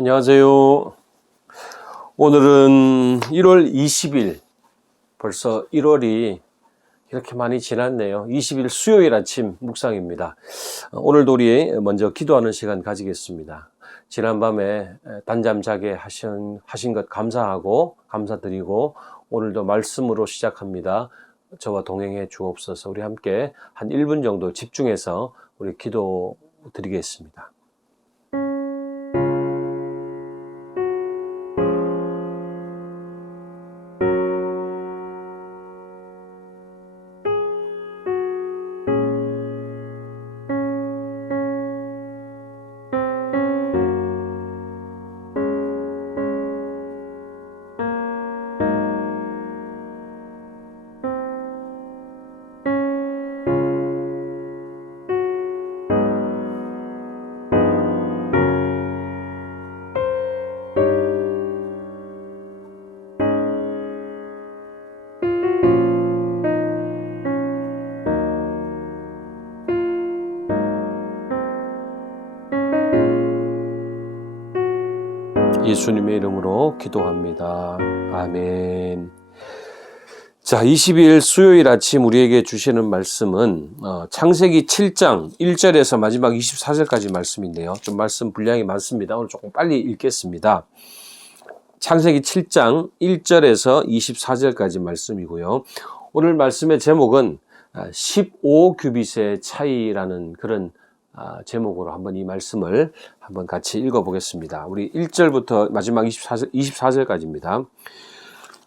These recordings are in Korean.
안녕하세요. 오늘은 1월 20일, 벌써 1월이 이렇게 많이 지났네요. 20일 수요일 아침 묵상입니다. 오늘도 우리 먼저 기도하는 시간 가지겠습니다. 지난밤에 단잠 자게 하신 것 감사하고 감사드리고 오늘도 말씀으로 시작합니다. 저와 동행해 주옵소서. 우리 함께 한 1분 정도 집중해서 우리 기도 드리겠습니다. 예수님의 이름으로 기도합니다. 아멘. 자, 22일 수요일 아침 우리에게 주시는 말씀은 창세기 7장 1절에서 마지막 24절까지 말씀인데요. 좀 말씀 분량이 많습니다. 오늘 조금 빨리 읽겠습니다. 창세기 7장 1절에서 24절까지 말씀이고요. 오늘 말씀의 제목은 15규빗의 차이라는 그런 제목으로 한번 이 말씀을 한번 같이 읽어보겠습니다. 우리 1절부터 마지막 24절까지입니다.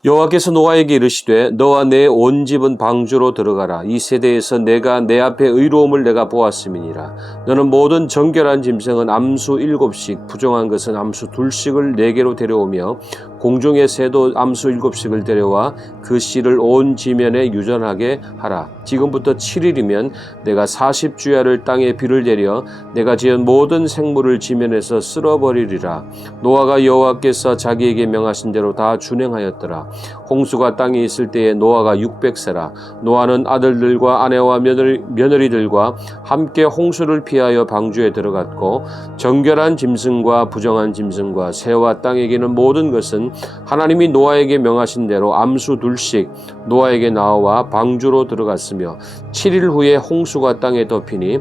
여호와께서 노아에게 이르시되 너와 내 온 집은 방주로 들어가라. 이 세대에서 내가 내 앞에 의로움을 내가 보았음이니라. 너는 모든 정결한 짐승은 암수 7씩 부정한 것은 암수 2씩을 4개로 데려오며 공중의 새도 암수 7씩을 데려와 그 씨를 온 지면에 유전하게 하라. 지금부터 7일이면 내가 40주야를 땅에 비를 내려 내가 지은 모든 생물을 지면에서 쓸어버리리라. 노아가 여호와께서 자기에게 명하신 대로 다 준행하였더라. 홍수가 땅에 있을 때에 노아가 600세라. 노아는 아들들과 아내와 며느리들과 함께 홍수를 피하여 방주에 들어갔고 정결한 짐승과 부정한 짐승과 새와 땅에 기는 모든 것은 하나님이 노아에게 명하신 대로 암수 2씩 노아에게 나와 방주로 들어갔으며 7일 후에 홍수가 땅에 덮이니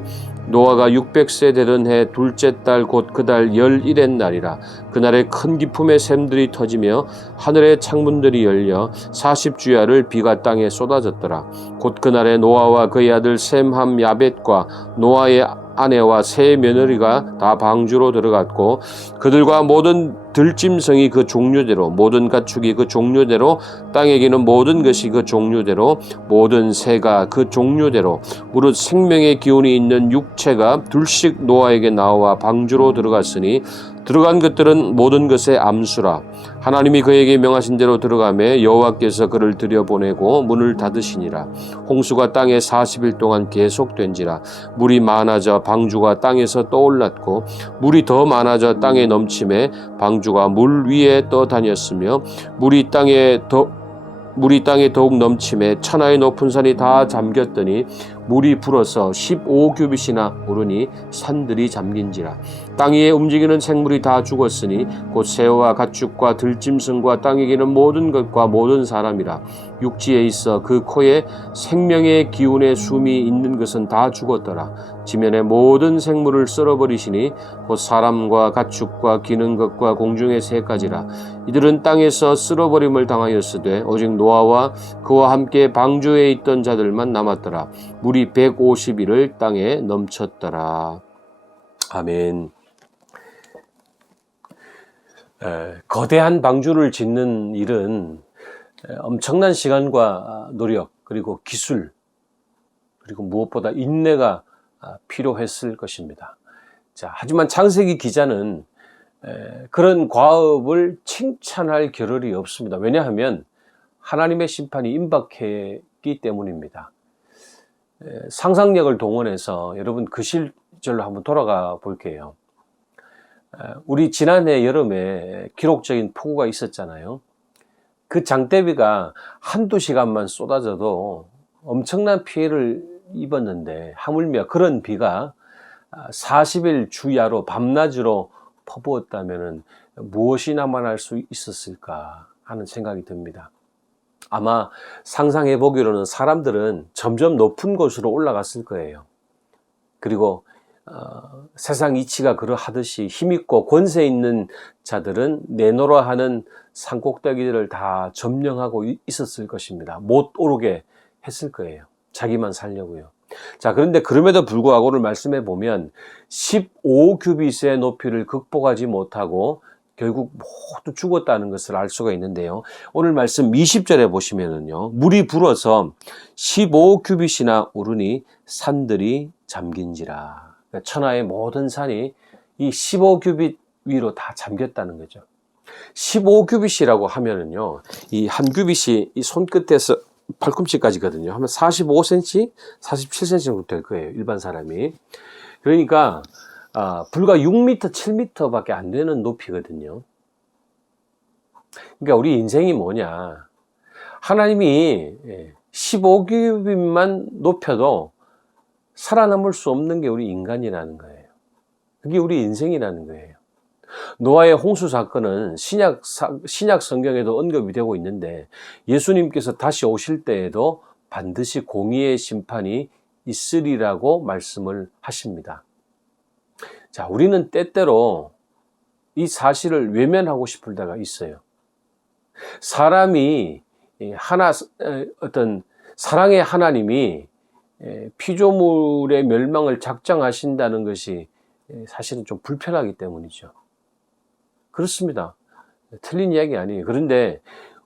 노아가 600세 되던 해 둘째 달 곧 그 달 11의 날이라. 그날에 큰 기품의 샘들이 터지며 하늘의 창문들이 열려 40주야를 비가 땅에 쏟아졌더라. 곧 그날에 노아와 그의 아들 셈, 함, 야벳과 노아의 아내와 세 며느리가 다 방주로 들어갔고 그들과 모든 들짐승이 그 종류대로 모든 가축이 그 종류대로 땅에 기는 모든 것이 그 종류대로 모든 새가 그 종류대로 무릇 생명의 기운이 있는 육체가 둘씩 노아에게 나와 방주로 들어갔으니 들어간 것들은 모든 것의 암수라. 하나님이 그에게 명하신 대로 들어가매 여호와께서 그를 들여보내고 문을 닫으시니라. 홍수가 땅에 40일 동안 계속된지라. 물이 많아져 방주가 땅에서 떠올랐고 물이 더 많아져 땅에 넘침에 방주가 물 위에 떠다녔으며 물이 땅에 더욱 넘침에 천하의 높은 산이 다 잠겼더니 물이 불어서 15규빗이나 오르니 산들이 잠긴지라. 땅 위에 움직이는 생물이 다 죽었으니 곧 새와 가축과 들짐승과 땅에 기는 모든 것과 모든 사람이라. 육지에 있어 그 코에 생명의 기운의 숨이 있는 것은 다 죽었더라. 지면의 모든 생물을 쓸어버리시니 곧 사람과 가축과 기는 것과 공중의 새까지라. 이들은 땅에서 쓸어버림을 당하였으되 오직 노아와 그와 함께 방주에 있던 자들만 남았더라. 물이 150일을 땅에 넘쳤더라. 아멘. 거대한 방주를 짓는 일은 엄청난 시간과 노력 그리고 기술 그리고 무엇보다 인내가 필요했을 것입니다. 자, 하지만 창세기 기자는 그런 과업을 칭찬할 겨를이 없습니다. 왜냐하면 하나님의 심판이 임박했기 때문입니다. 상상력을 동원해서 여러분 그 시절로 한번 돌아가 볼게요. 우리 지난해 여름에 기록적인 폭우가 있었잖아요. 그 장대비가 한두 시간만 쏟아져도 엄청난 피해를 입었는데 하물며 그런 비가 40일 주야로 밤낮으로 퍼부었다면 무엇이 남아날 수 있었을까 하는 생각이 듭니다. 아마 상상해 보기로는 사람들은 점점 높은 곳으로 올라갔을 거예요. 그리고 세상 이치가 그러하듯이 힘있고 권세 있는 자들은 내노라 하는 산꼭대기들을 다 점령하고 있었을 것입니다. 못 오르게 했을 거예요. 자기만 살려고요. 자, 그런데 그럼에도 불구하고 오늘 말씀해 보면 15규빗의 높이를 극복하지 못하고 결국 모두 죽었다는 것을 알 수가 있는데요. 오늘 말씀 20절에 보시면은요, 물이 불어서 15규빗이나 오르니 산들이 잠긴지라. 천하의 모든 산이 이 15규빗 위로 다 잠겼다는 거죠. 15규빗이라고 하면은요, 이 한 규빗이 이 손끝에서 팔꿈치까지거든요. 하면 45cm, 47cm 정도 될 거예요. 일반 사람이. 그러니까 불과 6m, 7m밖에 안 되는 높이거든요. 그러니까 우리 인생이 뭐냐? 하나님이 15규빗만 높여도 살아남을 수 없는 게 우리 인간이라는 거예요. 그게 우리 인생이라는 거예요. 노아의 홍수 사건은 신약 성경에도 언급이 되고 있는데 예수님께서 다시 오실 때에도 반드시 공의의 심판이 있으리라고 말씀을 하십니다. 자, 우리는 때때로 이 사실을 외면하고 싶을 때가 있어요. 사람이 어떤 사랑의 하나님이 피조물의 멸망을 작정하신다는 것이 사실은 좀 불편하기 때문이죠. 그렇습니다. 틀린 이야기 아니에요. 그런데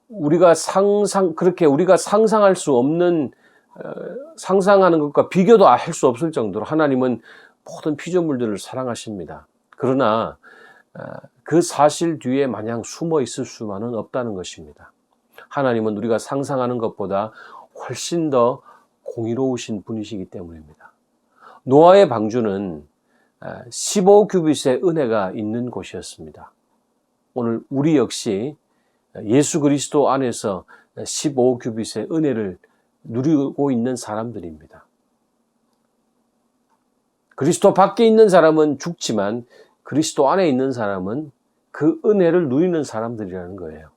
우리가 상상할 수 없는, 상상하는 것과 비교도 할 수 없을 정도로 하나님은 모든 피조물들을 사랑하십니다. 그러나 그 사실 뒤에 마냥 숨어 있을 수만은 없다는 것입니다. 하나님은 우리가 상상하는 것보다 훨씬 더 공의로우신 분이시기 때문입니다. 노아의 방주는 15규빗의 은혜가 있는 곳이었습니다. 오늘 우리 역시 예수 그리스도 안에서 15규빗의 은혜를 누리고 있는 사람들입니다. 그리스도 밖에 있는 사람은 죽지만 그리스도 안에 있는 사람은 그 은혜를 누리는 사람들이라는 거예요.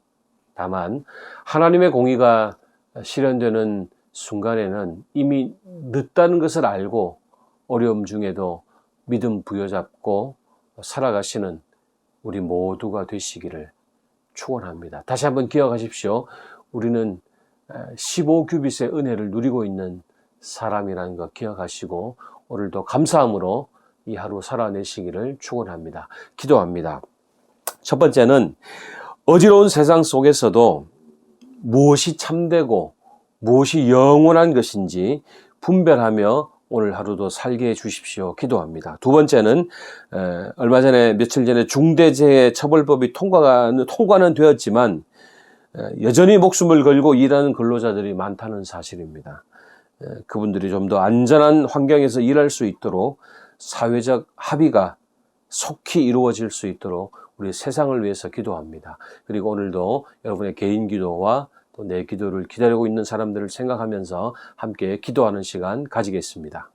다만 하나님의 공의가 실현되는 순간에는 이미 늦다는 것을 알고 어려움 중에도 믿음 부여잡고 살아가시는 우리 모두가 되시기를 축원합니다. 다시 한번 기억하십시오. 우리는 15규빗의 은혜를 누리고 있는 사람이라는 것 기억하시고 오늘도 감사함으로 이 하루 살아내시기를 축원합니다. 기도합니다. 첫 번째는 어지러운 세상 속에서도 무엇이 참되고 무엇이 영원한 것인지 분별하며 오늘 하루도 살게 해주십시오. 기도합니다. 두 번째는 얼마 전에 며칠 전에 중대재해처벌법이 통과는 되었지만 여전히 목숨을 걸고 일하는 근로자들이 많다는 사실입니다. 그분들이 좀 더 안전한 환경에서 일할 수 있도록 사회적 합의가 속히 이루어질 수 있도록 우리 세상을 위해서 기도합니다. 그리고 오늘도 여러분의 개인 기도와 또 내 기도를 기다리고 있는 사람들을 생각하면서 함께 기도하는 시간 가지겠습니다.